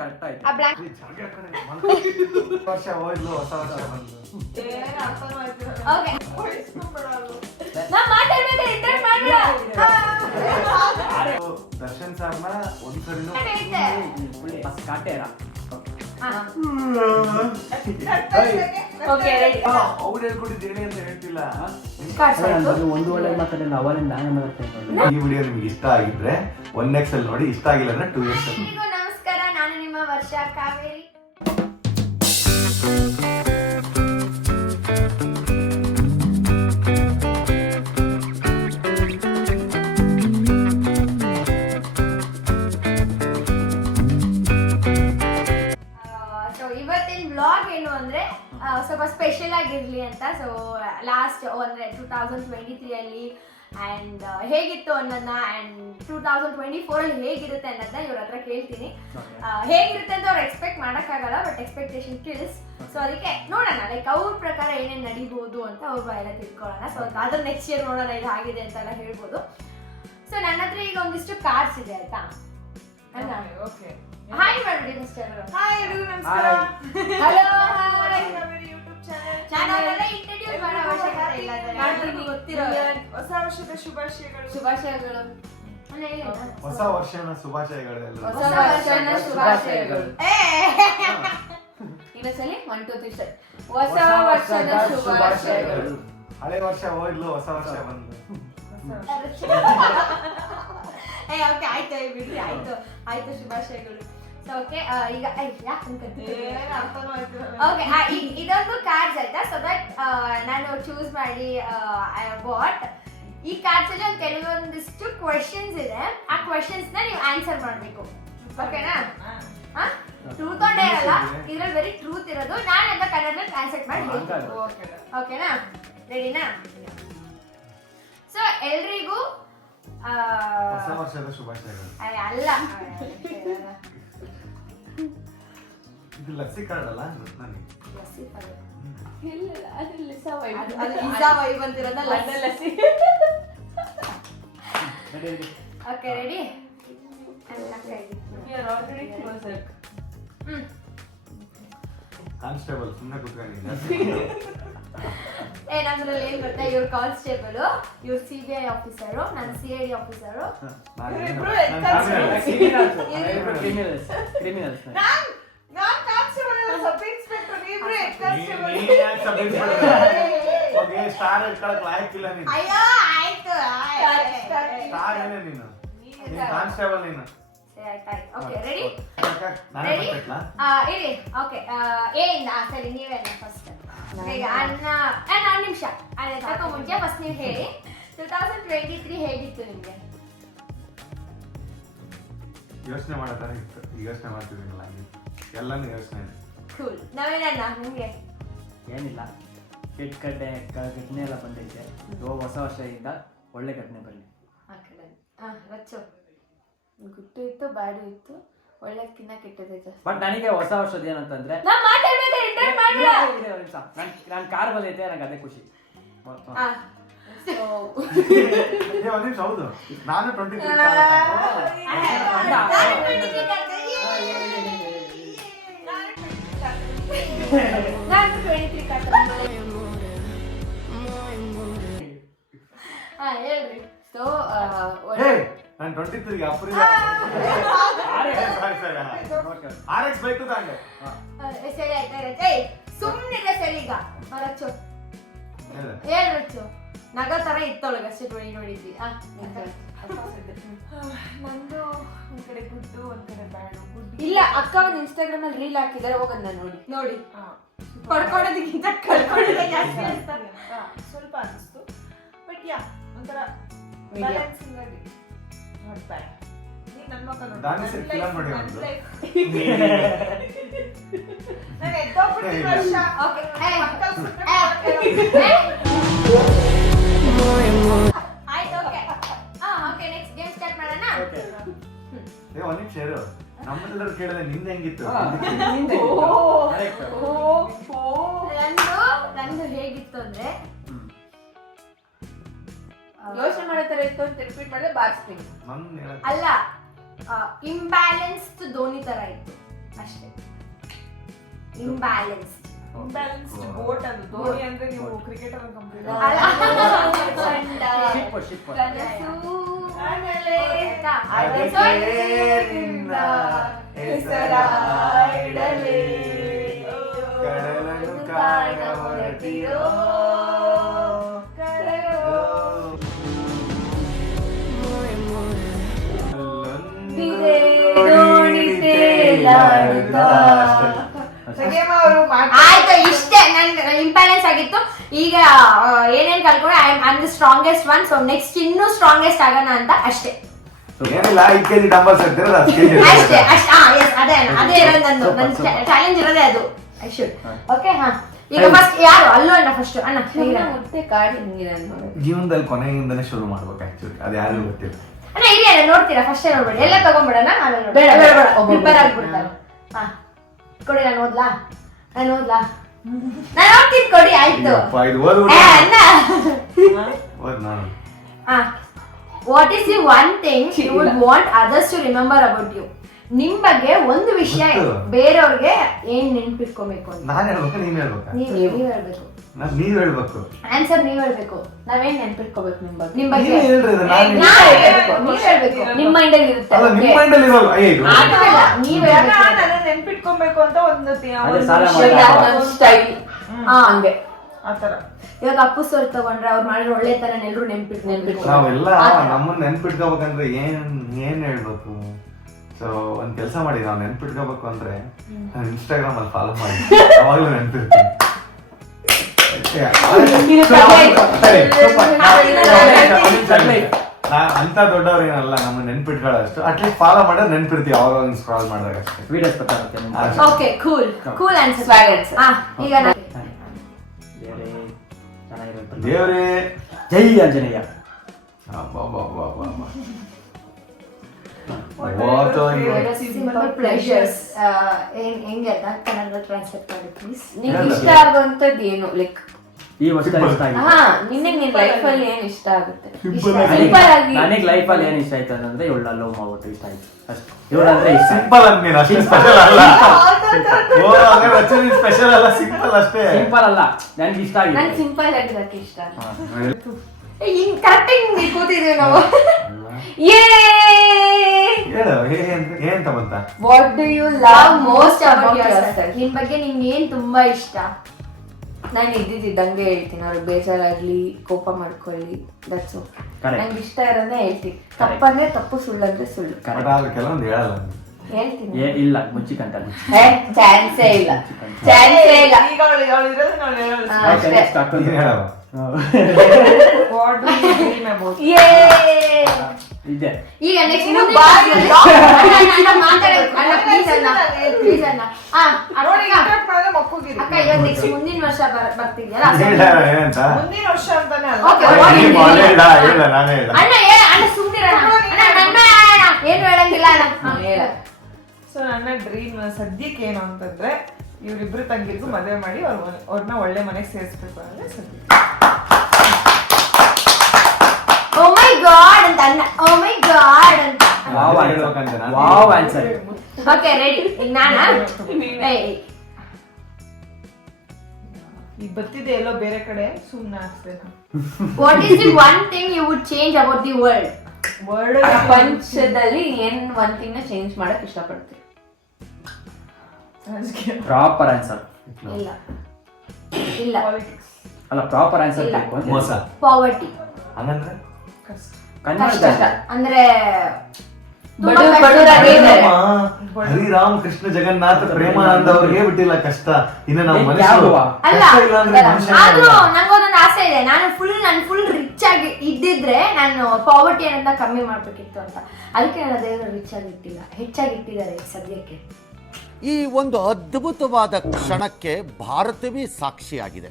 Correct ಆಯ್ತು. ಆ blank ವರ್ಷ ಹೋಯ್ತು ಹೊಸ ವರ್ಷ ಬಂತು. ಓಕೆ ನಾ ಮಾತಾಡ್ಬೇಕು ಇಂಟರ್ ಮಾಡ್ಬೇಡ. ದರ್ಶನ್ ಸರ್ನ ಒಂದ್ಸರಿನೂ ಕಾಟೇರ ಓಕೆ ರೆಡಿ ಅವ್ರು ಹೇಳ್ಕೊಟ್ಟಿದ್ದು ಹೇಳಿ ಅಂತ ಹೇಳ್ತಿಲ್ಲ. ಒಂದು ಒಳ್ಳೆ ಮಾತಾಡಿಲ್ಲ ಅವರಿಂದ ನಾನು ಮಾಡ್ತೇನೆ. ಈ ವಿಡಿಯೋ ನಿಮ್ಗೆ ಇಷ್ಟ ಆಗಿದ್ರೆ 1x ಅಲ್ಲಿ ನೋಡಿ, ಇಷ್ಟ ಆಗಿಲ್ಲ ಅಂದ್ರೆ 2x ಅಲ್ಲಿ. ಎಲ್ರಿಗೂ ನಮಸ್ಕಾರ, ನಾನು ನಿಮ್ಮ ವರ್ಷ ಕಾವೇರಿ. ಇವತ್ತಿನ ಬ್ಲಾಗ್ ಏನು ಅಂದ್ರೆ ಸ್ವಲ್ಪ ಸ್ಪೆಷಲ್ ಆಗಿರ್ಲಿ ಅಂತ. ಸೊ ಲಾಸ್ಟ್ ಅಂದ್ರೆ 2023 ಅಲ್ಲಿ ಆ್ಯಂಡ್ ಹೇಗಿತ್ತು ಅನ್ನೋದನ್ನ ಆ್ಯಂಡ್ 2024 ಅಲ್ಲಿ ಹೇಗಿರುತ್ತೆ ಅನ್ನೋದನ್ನ ಇವ್ರ ಹತ್ರ ಕೇಳ್ತೀನಿ. ಹೇಗಿರುತ್ತೆ ಅಂತ ಅವ್ರು ಎಕ್ಸ್ಪೆಕ್ಟ್ ಮಾಡೋಕ್ಕಾಗಲ್ಲ, ಬಟ್ ಎಕ್ಸ್ಪೆಕ್ಟೇಷನ್ ಕಿಲ್ಸ್. ಸೊ ಅದಕ್ಕೆ ನೋಡೋಣ, ಲೈಕ್ ಅವ್ರ ಪ್ರಕಾರ ಏನೇನು ನಡೀಬಹುದು ಅಂತ ಅವ್ರ ಎಲ್ಲ ತಿಳ್ಕೊಳ್ಳೋಣ. ಸೊ ಅದ್ರ ನೆಕ್ಸ್ಟ್ ಇಯರ್ ನೋಡೋಣ ಇದು ಆಗಿದೆ ಅಂತೆಲ್ಲ ಹೇಳ್ಬೋದು. ಸೊ ನನ್ನ ಹತ್ರ ಈಗ ಒಂದಿಷ್ಟು ಕಾರ್ಡ್ಸ್ ಇದೆ ಆಯ್ತಾ. ಓಕೆ ಹಾಯ್ ಮಾಡ್ಬಿಡಿ ಮಿಸ್ಟರ್. ಹಾಯ್ ಎಲ್ರಿಗೂ ನಮಸ್ಕಾರ. ಹಲೋ ಯೂಟ್ಯೂಬ್ ಚಾನೆಲ್ ಚಾನೆಲ್ ಎಲ್ಲ ಇಂಟ್ರೊಡ್ಯೂಸ್ ಮಾಡೋ ಅವಶ್ಯಕತೆ ಇಲ್ಲ, ಎಲ್ಲರಿಗೂ ಗೊತ್ತಿರೋ ಹೊಸ ವರ್ಷದ ಶುಭಾಶಯಗಳು. ಶುಭಾಶಯಗಳು. ಹೊಸ ವರ್ಷನ ಶುಭಾಶಯಗಳು ಎಲ್ಲರಿಗೂ. ಹೊಸ ವರ್ಷದ ಶುಭಾಶಯಗಳು. ಇನ್ನೊಂದ್ಸಲಿ 1 2 3 ಸ್ಟಾರ್ಟ್. ಹೊಸ ವರ್ಷದ ಶುಭಾಶಯಗಳು. ಹಳೆ ವರ್ಷ ಹೋಯ್ತು ಹೊಸ ವರ್ಷ ಬಂತು. ಓಕೆ ಆಯ್ತು ಬಿಡ್ರಿ, ಆಯ್ತು ಆಯ್ತು ಶುಭಾಶಯಗಳು. ಸೊ ಓಕೆ ಈಗ ಓಕೆ ಇದೊಂದು ಕಾರ್ಡ್ಸ್ ಆಯ್ತಾ. ಸೊ ದಟ್ ನಾನು ಚೂಸ್ ಮಾಡಿ ವಾಟ್ ಈ ಕಾರ್ಡ್ಸ್ ಅಲ್ಲಿ ಒಂದು ಕೆಲವೊಂದಿಷ್ಟು ಕ್ವೆಶನ್ಸ್ ಇದೆ. ಆ ಕ್ವೆಶನ್ಸ್ ನ ನೀವು ಆನ್ಸರ್ ಮಾಡ್ಬೇಕು. ಓಕೆನಾ? ಟ್ರೂತ್ ಆರ್ ಡೇರ್ ಅಲ್ಲ, ಇದ್ರಲ್ಲಿ ಬರೀ ಟ್ರೂತ್ ಇರೋದು. ನಾನು ಅಂತ ಕನ್ನಡದಲ್ಲಿ ಟ್ರಾನ್ಸ್ಲೇಟ್ ಮಾಡಿ ಹೇಳ್ತೀನಿ. ಓಕೆನಾ? ರೆಡಿನಾ? ಸೊ ಎಲ್ರಿಗೂ ಹೊಸ ವರ್ಷದ ಶುಭಾಶಯಗಳು. ಅಲ್ಲ ಇದು ಲಸ್ಸಿ ಕಾರ್ಡ್ ಅಲ್ಲ ನನಗೆ. Okay ready? ಕಾನ್ಸ್ಟೇಬಲ್ ಸುಮ್ಮನೆ ಕೂತ್ಕೊಂಡಿದ್ದೆ. ನಮ್ದ್ರಲ್ಲಿ ಏನ್ ಗೊತ್ತಾ, ಇವ್ರು ಕಾನ್ಸ್ಟೇಬಲ್, ಇವ್ರು CBI ಆಫೀಸರು, ನಾನು CID ಆಫೀಸರು. ಕ್ರಿಮಿನಲ್ಸ್ ನಾನ್ ಕಾನ್ಸ್ಟೇಬಲ್ ಅಲ್ಲ, ಸಬ್ ಇನ್ಸ್ಪೆಕ್ಟರ್. ನೀವಿಬ್ರು ಹೆಡ್ ಕಾನ್ಸ್ಟೇಬಲ್. ಓಕೆ ಸ್ಟಾರ್ ಇಟ್ಕೊಳ್ಳೋಕೆ ಲಾಯಕ್ಕಿಲ್ಲ ನೀನು. ಅಯ್ಯೋ ಆಯ್ತು ಸ್ಟಾರ್ ಏನೇ ನೀನು, ಕಾನ್ಸ್ಟೇಬಲ್ ನೀನು. Okay ready? ನಾನೇ ಬರ್ಬೇಕಲ್ಲ? ಇರಿ. ಓಕೆ ಏನಿಲ್ಲ, ಸರಿ ನೀವೇ ಫಸ್ಟ್. ಈಗ ಒಂದು ನಿಮಿಷ ಅದಕ್ಕೂ ಮುಂಚೆ ಫಸ್ಟ್ ನೀವು ಹೇಳಿ 2023 ಹೇಗಿತ್ತು ನಿಮ್ಗೆ? ಯೋಚನೆ ಮಾಡೋ ತರ ಇತ್ತು. ಈಗ ಯೋಚನೆ ಮಾಡ್ತಿದ್ದೀನಲ್ಲ, ಎಲ್ಲಾನು ಯೋಚನೆ. ಕೂಲ್. ನವೀನಣ್ಣ ನಿಮ್ಗೆ? ಏನಿಲ್ಲ, ಕೆಟ್ಟ ಘಟನೆ ಎಲ್ಲ ಬಂದೈತೆ. ಹೊಸ ವರ್ಷದಿಂದ ಒಳ್ಳೆ ಘಟನೆ ಬರಲಿ. ರಚ್ಚು ಗುಟ್ಟು ಇತ್ತು, ಬ್ಯಾಡು ಇತ್ತು, ಒಳ್ಳೆದಕ್ಕಿಂತ ಕೆಟ್ಟದೈತೆ. ಬಟ್ ನನಗೆ ಹೊಸ ವರ್ಷದ ಏನಂತಂದ್ರೆ ನಾನು ಕಾರ್ ಬಂದೈತೆ, ನನಗೆ ಅದೇ ಖುಷಿ. ಒಂದ್ ನಿಮಿಷ, ಹೌದು ನಾನು 23 ಹೇಳ್ರಿ. ಸೊ ನಾನು 23 ಅಪ್ರಿಲ್ RX ಬೇಕು ತಾಂಡೆ. ಸರಿ ಆಯ್ತಾ? ಸುಮ್ಮನೆ ಸರಿ. ಈಗ ರಚ್ಚು ಹೇಳಿ. ರಚ್ಚು ನಗ ತರ ಇತ್ತೊಳಗೆ ಅಷ್ಟೇ 2023. ನಂದು ಒಂದ್ ಕಡೆ ಗುಡ್ಡು, ಒಂದ್ ಕಡೆ ಬ್ಯಾಡು. ಗುಡ್ಡು ಇಲ್ಲ, ಅಕ್ಕ ಒಂದು ಇನ್ಸ್ಟಾಗ್ರಾಮ್ ಅಲ್ಲಿ ರೀಲ್ ಹಾಕಿದ್ದಾರೆ, ಹೋಗೋದನ್ನ ನೋಡಿ. ಪಡ್ಕೊಳ್ಳೋದಕ್ಕಿಂತ ಕಳ್ಕೊಳ್ಳೋದೇ ಜಾಸ್ತಿ ಅನಿಸ್ತಾರೆ ಅಂತ ಸ್ವಲ್ಪ ಅನಿಸ್ತು. ಬಟ್ ಯಾ ಒಂಥರ ಬ್ಯಾಲೆನ್ಸಿಂಗ್ ಆಗಿ ನಾಟ್ ಬ್ಯಾಡ್. ನೀನ್ ನನ್ನ ಮಕ್ಕಳು ನೋಡಿ, ದಾನಿ ಸೆಟ್ ಫಿಲಂ ನೋಡಿ ಒಂದು. ನಾನು ಎದ್ದೋಗ್ಬಿಡ್ತೀನಿ ವರ್ಷ. ಓಕೆ ಆಯ್ತು. Okay okay next game start ಮಾಡೋಣ. ಒಂದ್ ನಿಮಿಷ ಇರು, ನಮ್ಮೆಲ್ಲರೂ ಕೇಳಿದ್ರೆ ನಿಂದ ಹೆಂಗಿತ್ತು? ನಂದು ಹೇಗಿತ್ತು ಅಂದ್ರೆ, ಯೋಚನೆ ಮಾಡೋ ತರ ಇತ್ತು ಅಂತ ರಿಪೀಟ್ ಮಾಡಿದ್ರೆ ಬಾರಿಸ್ತೀನಿ. ಅಲ್ಲ ಇಂಬ್ಯಾಲೆನ್ಸ್ಡ್ ಧೋನಿ ತರ ಇತ್ತು. ಅಷ್ಟೇ. ಇಂಬ್ಯಾಲೆನ್ಸ್ ಇಂಬ್ಯಾಲೆನ್ಸ್ಡ್ ಬೋಟ್ ಅದು. ಧೋನಿ ಅಂದ್ರೆ ನೀವು ಕ್ರಿಕೆಟರ್ ಕಂಪ್ಲೀಟ್ ಶಿಪ್ ಕಡಲನ್ನು ಕಾಣ ಹೊರಟಿರೋ ಆಯ್ತು, ಇಷ್ಟೇ ನನ್ ಇಂಬ್ಯಾಲೆನ್ಸ್ ಆಗಿತ್ತು. ಈಗ ಏನೇನ್ ಕಲ್ಕೊಂಡು I am the strongest one. So next ಇನ್ನೂ ಸ್ಟ್ರಾಂಗೆಸ್ಟ್ ಆಗೋಣ ಅಂತ ಅಷ್ಟೇ. ಏನಿಲ್ಲ 5 kg ಡಂಬಲ್ಸ್ ಇರ್ತೀರ ಅಷ್ಟೇ ಅದೇ ಇರೋದು ನಂದು. ನನ್ನ ಚಾಲೆಂಜ್ ಇರೋದೇ ಅದು. I should. ಓಕೆ. ಹಾ, ಈಗ ಫಸ್ಟ್ ಯಾರು? ಅಲ್ಲೂ ಅಣ್ಣ ಫಸ್ಟ್. ಅಣ್ಣ ಮತ್ತೆ ಕಾಡಿ ಜೀವನದಲ್ಲಿ ಕೊನೆಯಿಂದನೇ ಶುರು ಮಾಡ್ಬೇಕು ಆಕ್ಚುಲಿ. ಅದು ಯಾರಿಗೂ ಗೊತ್ತಿಲ್ಲ. ಅಣ್ಣ ಇರಿ ಅಣ್ಣ, ನೋಡ್ತೀರಾ? ಫಸ್ಟೇ ನೋಡ್ಬೇಡಿ, ಎಲ್ಲ ತಗೊಂಡ್ಬಿಡೋಣ. ಬೇಡ ಬೇಡ ಬೇಡ, ಪ್ರಿಪೇರ್ ಆಗ್ಬಿಡ್ತಾರೆ. ಹಾ ಕೊಡಿ, ನಾನು ಓದ್ಲಾ? ನಾನು ನೋಡ್ತೀನಿ, ಕೊಡಿ. ಆಯ್ತು. ಇದು ಓದ್ಬಿಟ್ಟು ಅಣ್ಣ ಓದ್ ನಾನು. What is the one thing you would want others to remember about you? ನಿಮ್ ಬಗ್ಗೆ ಒಂದು ವಿಷಯ ಬೇರೆಯವ್ರಿಗೆ ಏನ್ ನೆನ್ಪಿಟ್ಕೋಬೇಕು ಅಂತ. ನಾನು ಹೇಳ್ಬೇಕಾ ನೀವ್ ಹೇಳ್ಬೇಕಾ? ನೀವ್ ಹೇಳ್ಬೇಕು. ನೀವ್ ಹೇಳ್ಬೇಕು. ಆನ್ಸರ್ ನೀವ್ ಹೇಳ್ಬೇಕು. ನಾವೇನ್ ನೆನ್ಪಿಟ್ಕೋಬೇಕು ನಿಮ್ ಬಗ್ಗೆ? ನಿಮ್ ಬಗ್ಗೆ ನೀವ್ ಹೇಳ್ರಿ ಅದು. ನೀವ್ ಹೇಳ್ಬೇಕು. ನಿಮ್ ಮೈಂಡ್ ಅಲ್ಲಿ ಇರುತ್ತೆ. ಅಲ್ಲ ನಿಮ್ ಮೈಂಡ್ ಅಲ್ಲಿ ಇರೋಲ್ಲ. ಆಗಲ್ಲ, ನೀವ್ ಹೇಳ್ಬೇಕು. ನನ್ನ ನೆನ್ಪಿಟ್ಕೊಬೇಕು ಅಂತ ಒಂದು ಸ್ಟೈಲ್ ಹಂಗೆ ಆತರ. ಇವಾಗ ಅಪ್ಪು ಸರ್ ತಗೊಂಡ್ರೆ ಅವ್ರು ಮಾಡಿರೋ ಒಳ್ಳೆ ತರ ಎಲ್ರು ನೆನ್ಪಿಟ್ಬೇಕು. ನಾವೆಲ್ಲ ನಮ್ಮನ್ನ ನೆನ್ಪಿಟ್ಕೋಬೇಕಂದ್ರೆ ಏನ್ ಹೇಳ್ಬೇಕು? ಸೊ ಒಂದ್ ಕೆಲಸ ಮಾಡಿ, ನಾವ್ ನೆನ್ಪಿಟ್ಕೋಬೇಕು ಅಂದ್ರೆ ಇನ್ಸ್ಟಾಗ್ರಾಮ್ ಅಲ್ಲಿ ಫಾಲೋ ಮಾಡಿ, ಅವಾಗ್ಲೂ ನೆನ್ಪಿರ್ತೀನಿ. ಅಂತ ದೊಡ್ಡವ್ರೇನಲ್ಲ, ನಮ್ಮ ನೆನ್ಪಿಟ್ಕೊಳ್ಳೋಷ್ಟು ಅಟ್ಲೀಸ್ಟ್ ಫಾಲೋ ಮಾಡಿದ್ರೆ ನೆನ್ಪಿರ್ತೀವಿ. ಅವಾಗ ಸ್ಕ್ರಾಲ್ ಮಾಡಿದಾಗ ಅಷ್ಟೇ. ವಿಡಿಯೋಸ್ ಬರ್ತಾಗುತ್ತೆ. Okay, cool answer. Swag answer. ಈಗ ಚೆನ್ನಾಗಿರುತ್ತೆ. ದೇವ್ರೇ ಜೈ ಆಂಜನೇಯ. ಸಿಂಪಲ್ ಪ್ಲೆಷರ್ಸ್ ಹೆಂಗೆ ಅಂತ ಕನ್ನಡ ಟ್ರಾನ್ಸ್ಲೇಟ್ ಮಾಡಿ ಪ್ಲೀಸ್. ನಿಂಗೆ ಇಷ್ಟ ಆಗುವಂತದ್ದು ಏನು? ಲೈಕ್ ಈ ವರ್ಷದಲ್ಲಿ ಇಷ್ಟ ಆಗಿದೆ. ಹಾ, ನಿನ್ನೆ ನಿನ್ ಲೈಫ್ ಅಲ್ಲಿ ಏನ್ ಇಷ್ಟ ಆಗುತ್ತೆ? ಸಿಂಪಲ್ ಆಗಿ ನನಗೆ ಲೈಫ್ ಅಲ್ಲಿ ಏನ್ ಇಷ್ಟ ಆಯ್ತು ಅಂತಂದ್ರೆ ಇವಳ ಲವ್ ಮಾಡ್ಬಿಟ್ಟು ಇಷ್ಟ ಆಯ್ತು ಅಷ್ಟೇ. ಇವಳಂದ್ರೆ ಇಷ್ಟ. ಸಿಂಪಲ್ ಅಂದ್ಮೇಲೆ ಅಷ್ಟೇ ಸ್ಪೆಷಲ್ ಅಲ್ಲ. ಸ್ಪೆಷಲ್ ಅಲ್ಲ, ಸಿಂಪಲ್ ಅಷ್ಟೇ. ಸಿಂಪಲ್ ಅಲ್ಲ, ನನ್ಗೆ ಇಷ್ಟ ಆಗಿದೆ. ನನ್ ಸಿಂಪಲ್ ಆಗಿರೋಕೆ ಇಷ್ಟ. ಹಿಂಗ್ ಕರೆಕ್ಟಿಂಗ್ ಕೂತಿದೀವಿ ನಾವು. ಹೇಳು ಏನ್ ಬಂತ? What do you love most about yourself? ನಿಮ್ ಬಗ್ಗೆ ನಿಮ್ಗೆ ಏನ್ ತುಂಬಾ ಇಷ್ಟ? ನಾನು ಇದ್ದಿದ್ದಂಗೆ ಹೇಳ್ತೀನಿ. ಅವ್ರಿಗೆ ಬೇಜಾರಾಗ್ಲಿ, ಕೋಪ ಮಾಡ್ಕೊಳ್ಳಿ, ದಟ್ಸ್ ಓಕೆ. Correct. ನಂಗೆ ಇಷ್ಟ ಇರೋದೇ ಹೇಳ್ತೀನಿ. ತಪ್ಪಂದ್ರೆ ತಪ್ಪು, ಸುಳ್ಳಂದ್ರೆ ಸುಳ್ಳು ಕೆಲವೊಂದು ಹೇಳಲ್ಲ. ಹೇಳ್ತೀನಿ. ಇಲ್ಲ ಮುಚ್ಚಿಕಂತಲ್ಲ. ಚಾನ್ಸೇ ಇಲ್ಲ, ಚಾನ್ಸೇ ಇಲ್ಲ. ಈಗ ಅವಳು ಇರೋದು ನಾವು ಹೇಳೋದು. ಅಷ್ಟೇ. ನೀನ್ ಹೇಳಲ್ಲ. What do you dream about? ಇದೆ. ಈಗ ನೆಕ್ಸ್ಟ್ ನೀನು ಪ್ಲೀಸ್ ಅಣ್ಣ. ನೋಡಿ, interrupt ಮಾಡಿದ್ರೆ ಮಕ್ಕಳಿಗೆ ಅಕ್ಕ ಇವಾಗ ನೆಕ್ಸ್ಟ್ ಮುಂದಿನ ವರ್ಷ ಬರ್ತಿದ್ಯಲ್ಲ ಏನಂತ? ಮುಂದಿನ ವರ್ಷ ಅಂತಾನೆ ಅಲ್ಲ. Okay, ನಾನೇ ಹೇಳ. ಅಣ್ಣ ಅಣ್ಣ ಸುಮ್ನಿರಣ್ಣ. ಏನು ಹೇಳಂಗಿಲ್ಲ ಅಣ್ಣ. ಹೇಳ. ಸೊ ನನ್ನ ಡ್ರೀಮ್ ಸದ್ಯಕ್ಕೆ ಏನು ಅಂತಂದ್ರೆ ಇವ್ರಿಬ್ರು ತಂಗಿರ್ಗೂ ಮದುವೆ ಮಾಡಿ ಅವ್ರನ್ನ ಒಳ್ಳೆ ಮನೆಗೆ ಸೇರಿಸ್ಬೇಕು ಅಂದ್ರೆ ಸದ್ಯಕ್ಕೆ. ಓ ಮೈ ಗಾಡ್ ಅಂತ ಅಣ್ಣ. ಓ ಮೈ ಗಾಡ್ ಅಂತ. Wow answer. Okay ready. ಈಗ ನಾನಾ? ಈಗ ಬರ್ತಿದ್ದೆ ಎಲ್ಲೋ ಬೇರೆ ಕಡೆ, ಸುಮ್ಮನೆ ಆಗ್ತೇನೆ. What is the one thing you would change about the world? World ಪ್ರಪಂಚದಲ್ಲಿ ಏನ್ ಒಂದ್ ತಿಂಗ್ನ ಚೇಂಜ್ ಮಾಡಕ್ ಇಷ್ಟಪಡ್ತೀನಿ? Proper answer. ಇಲ್ಲ ಇಲ್ಲ. ಪಾಲಿಟಿಕ್ಸ್, ಅಲ್ಲ, ಪ್ರಾಪರ್ ಆನ್ಸರ್ ಇಲ್ಲ. ಬೇಕು ಅಂತ. ಮೋಸ ಪಾವರ್ಟಿ. ಹಂಗಂದ್ರೆ ಕಷ್ಟ. ಕಷ್ಟ ಕನ್ನಡ ಅಂದ್ರೆ ತುಂಬಾ ಬಡವರಾಗಿ ಕಷ್ಟ. ಇದ್ದಾರೆ. ಹರಿರಾಮ್ ಕೃಷ್ಣ ಜಗನ್ನಾಥ ಪ್ರೇಮಾನಂದ ಅವ್ರಿಗೆ ಬಿಟ್ಟಿಲ್ಲ ಕಷ್ಟ. ಇನ್ನು ನಾವು ಏ, ಮನುಷ್ಯರು ಯಾವ? ಅಲ್ಲ, ಕಷ್ಟ ಇಲ್ಲ ಅಂದ್ರೆ ಮನುಷ್ಯ ಆದ್ರೂ ಇಲ್ಲ. ನಂಗೊಂದೊಂದು ಆಸೆ ಇದೆ. ನಾನು ಫುಲ್ ರಿಚ್ ಆಗಿ ಇದ್ದಿದ್ರೆ ನಾನು ಪಾವರ್ಟಿ ಅನ್ನೋದನ್ನ ಕಮ್ಮಿ ಮಾಡ್ಬೇಕಿತ್ತು ಅಂತ. ಅದಕ್ಕೆ ನನ್ನ ದೇವರು ರಿಚ್ ಆಗಿ ಇಟ್ಟಿಲ್ಲ, ಹೆಚ್ಚಾಗಿ ಇಟ್ಟಿದ್ದಾರೆ ಸದ್ಯಕ್ಕೆ. ಈ ಒಂದು ಅದ್ಭುತವಾದ ಕ್ಷಣಕ್ಕೆ ಭಾರತವೇ ಸಾಕ್ಷಿಯಾಗಿದೆ.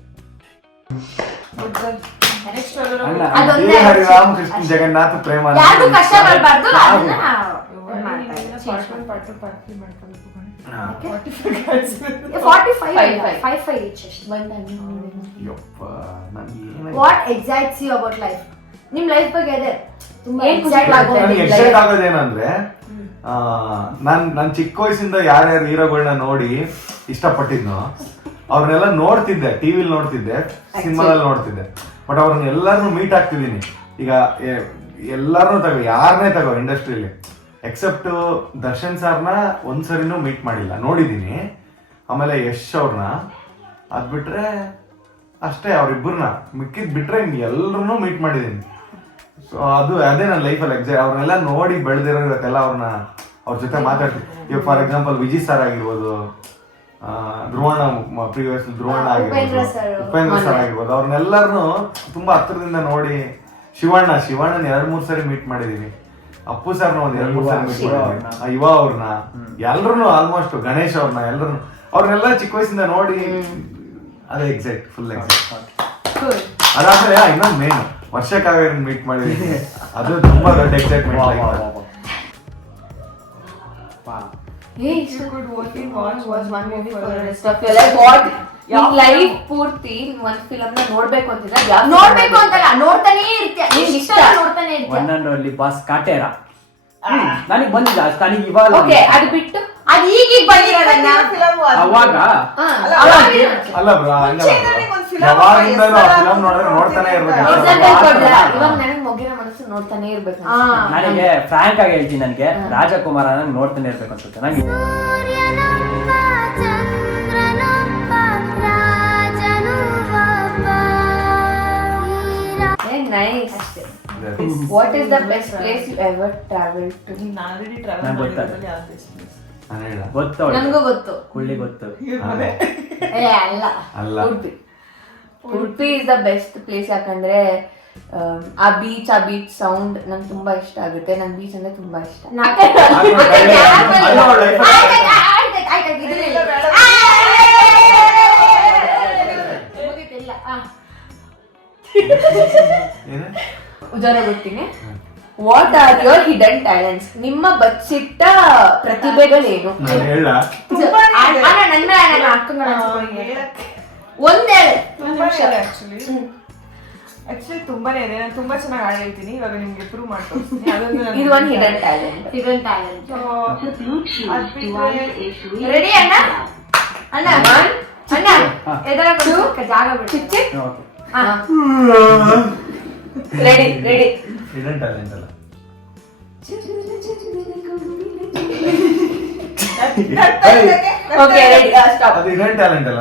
ನೆಕ್ಸ್ಟ್ ಎಲ್ಲರೂ ಅಲ್ಲ, ಅದೊಂದೇ ಇದೇ ಹರಿರಾಮ್ ಕೃಷ್ಣ ಜಗನ್ನಾಥ ಪ್ರೇಮಾನಂದ ಯಾರಿಗೂ ಕಷ್ಟ ಬರಬಾರ್ದು. ಅದನ್ನ ಪಾರ್ಟಿ ಮಾಡ್ಕೊಳ್ಬೇಕು. ಹಾ. 45 each ಅಷ್ಟೇ. ಯಪ್ಪ, ನನ್ಗೆ ಏನಾಯ್ತು? What excites you about life? ನಿಮ್ ಲೈಫ್ ಬಗ್ಗೆ ಅದೇ ತುಂಬಾ ಏನ್ ಖುಷಿ excite ಆಗುತ್ತೆ? ಆಗೋದು. ನನಗೆ ಎಕ್ಸೈಟ್ ಆಗೋದೇನಂದ್ರೆ ನಾನು ಚಿಕ್ಕ ವಯಸ್ಸಿಂದ ಯಾರ್ಯಾರು ಹೀರೋಗಳನ್ನ ನೋಡಿ ಇಷ್ಟಪಟ್ಟಿದ್ನೋ ಅವ್ರನ್ನೆಲ್ಲ ನೋಡ್ತಿದ್ದೆ, ಟಿವಿಲಿ ನೋಡ್ತಿದ್ದೆ, ಸಿನಿಮಾದಲ್ಲಿ ನೋಡ್ತಿದ್ದೆ. ಬಟ್ ಅವ್ರನ್ನ ಎಲ್ಲರನ್ನೂ ಮೀಟ್ ಆಗ್ತಿದ್ದೀನಿ ಈಗ. ಎಲ್ಲರನ್ನೂ ತಗೋ, ಯಾರನ್ನೇ ತಗೋ ಇಂಡಸ್ಟ್ರಿಯಲ್ಲಿ ಎಕ್ಸೆಪ್ಟ್ ದರ್ಶನ್ ಸರ್ನ ಒಂದ್ಸರಿನೂ ಮೀಟ್ ಮಾಡಿಲ್ಲ, ನೋಡಿದ್ದೀನಿ. ಆಮೇಲೆ ಯಶ್ ಅವ್ರನ್ನ, ಅದ್ ಬಿಟ್ರೆ ಅಷ್ಟೇ ಅವ್ರಿಬ್ಬರನ್ನ, ಮಿಕ್ಕಿದ್ ಬಿಟ್ರೆ ಎಲ್ಲರನ್ನೂ ಮೀಟ್ ಮಾಡಿದ್ದೀನಿ. ಸೊ ಅದೇ ನನ್ನ ಲೈಫಲ್ಲಿ ಅವ್ರನ್ನೆಲ್ಲ ನೋಡಿ ಬೆಳೆದಿರೋ ಇವತ್ತೆಲ್ಲ ಅವ್ರ ಜೊತೆ ಮಾತಾಡ್ತೀನಿ. ಇವಾಗ ಫಾರ್ ಎಕ್ಸಾಂಪಲ್ ವಿಜಯ್ ಸರ್ ಆಗಿರ್ಬೋದು, ಧ್ರುವಣ್ಣ, ಪ್ರಿವಿಯಸ್ ಧ್ರುವಣ್ಣ ಆಗಿರ್ಬೋದು, ಉಪೇಂದ್ರ ಸರ್ ಆಗಿರ್ಬೋದು, ಅವ್ರನ್ನೆಲ್ಲರನ್ನು ತುಂಬಾ ಹತ್ರದಿಂದ ನೋಡಿ. ಶಿವಣ್ಣನ 2-3 ಸರಿ ಮೀಟ್ ಮಾಡಿದೀನಿ. ಅಪ್ಪು ಸರ್ನ 1-2 ಸರಿ ಮೀಟ್ ಮಾಡಿದೀನಿ. ಯುವ ಅವ್ರನ್ನ, ಎಲ್ರು ಆಲ್ಮೋಸ್ಟ್ ಗಣೇಶ್ ಅವ್ರನ್ನ, ಅವ್ರನ್ನೆಲ್ಲ ಚಿಕ್ಕ ವಯಸ್ಸಿಂದ ನೋಡಿ ಅದೇ ಎಕ್ಸೈಟ್, ಫುಲ್ ಎಕ್ಸೈಟ್. ಅದಾದ್ಮೇಲೆ ಇನ್ನೊಂದು ಮೇನ್ ವರ್ಷ ಕಾವೇರಿ ಮೀಟ್ ಮಾಡಿದೀನಿ, ಅದು ತುಂಬಾ ದೊಡ್ಡ ಎಕ್ಸೈಟ್ಮೆಂಟ್. ಲೈಫ್ ಪೂರ್ತಿ ಒಂದ್ ಫಿಲಮ್ ನ ನೋಡ್ಬೇಕು ಅಂತಿದ್ರೆ ನೋಡ್ಬೇಕು ಅಂತಲ್ಲ, ನೋಡ್ತಾನೆ ಇರ್ತೀಯ, ಇಷ್ಟ ನೋಡ್ತಾನೆ ಇರ್ತೀಯ. One and only boss Kaatera ನನಗೆ ಬಂದಿಲ್ಲ, ನನಗೆ ಇವಾಗ ಓಕೆ, ಅದು ಬಿಟ್ಟು ಅದು ಈಗ ಬಂದಿರೋದನ್ನ ಅವಾಗ ಅಲ್ಲ ಬ್ರೋ, ಯಾವಾಗಿಂದಲೂ ಆ ಫಿಲಮ್ ನೋಡಿದ್ರೆ ನೋಡ್ತಾನೆ ಇರ್ಬೇಕು. ಇವಾಗ ನನಗೆ ಮೊಗ್ಗಿನ ಮನಸ್ಸು ನೋಡ್ತಾನೆ ಇರ್ಬೇಕು. ನನಗೆ ಫ್ರಾಂಕ್ ಆಗಿ ಹೇಳ್ತೀನಿ, ನನಗೆ ರಾಜಕುಮಾರ ನಂಗೆ ನೋಡ್ತಾನೆ ಇರ್ಬೇಕು ಅನ್ಸುತ್ತೆ. ನನಗೆ nice. What is the best place you ever traveled to? ನಾನು ಆಲ್ರೆಡಿ ಟ್ರಾವೆಲ್ ಮಾಡಿರೋದ್ರಲ್ಲಿ ಯಾವ ಬೆಸ್ಟ್ ಪ್ಲೇಸ್? ನಾನು ಹೇಳ ಗೊತ್ತು, ನನ್ಗೂ ಗೊತ್ತು. ಕುಳ್ಳಿ ಗೊತ್ತು. ಅಲ್ಲ, Udupi is the best place. ಯಾಕಂದ್ರೆ ಆ ಬೀಚ್ ಸೌಂಡ್ ನಂಗೆ ತುಂಬಾ ಇಷ್ಟ ಆಗುತ್ತೆ. ನಂಗೆ ಬೀಚ್ ಅಂದ್ರೆ ತುಂಬಾ ಇಷ್ಟ. ಉದಾರ ಗೊತ್ತೀನಿ. What are your hidden talents? ನಿಮ್ಮ ಬಚ್ಚಿಟ್ಟ ಪ್ರತಿಭೆಗಳೇನು? ಹೇಳ ಆಕ್ಚುಲಿ ತುಂಬಾನೇ ಇದೆ. ನಾನು ತುಂಬಾ ಚೆನ್ನಾಗಿ ಹಾಡು ಹೇಳ್ತೀನಿ. ಇವಾಗ ನಿಮ್ಗೆ ಪ್ರೂವ್ ಮಾಡಿ ತೋರಿಸ್ತೀನಿ. ಇದು ಒಂದು ಹಿಡನ್ ಟ್ಯಾಲೆಂಟ್. ರೆಡಿ ಅಣ್ಣ? ಅಣ್ಣ ಅಣ್ಣ ಎದರ ಜಾಗ ಬಿಟ್ಟು ರೆಡಿ. ಹಿಡನ್ ಟ್ಯಾಲೆಂಟ್ ಅಲ್ಲ, ಓಕೆ ರೆಡಿ, ಸ್ಟಾಪ್. ಅದು ಹಿಡನ್ ಟ್ಯಾಲೆಂಟ್ ಅಲ್ಲ.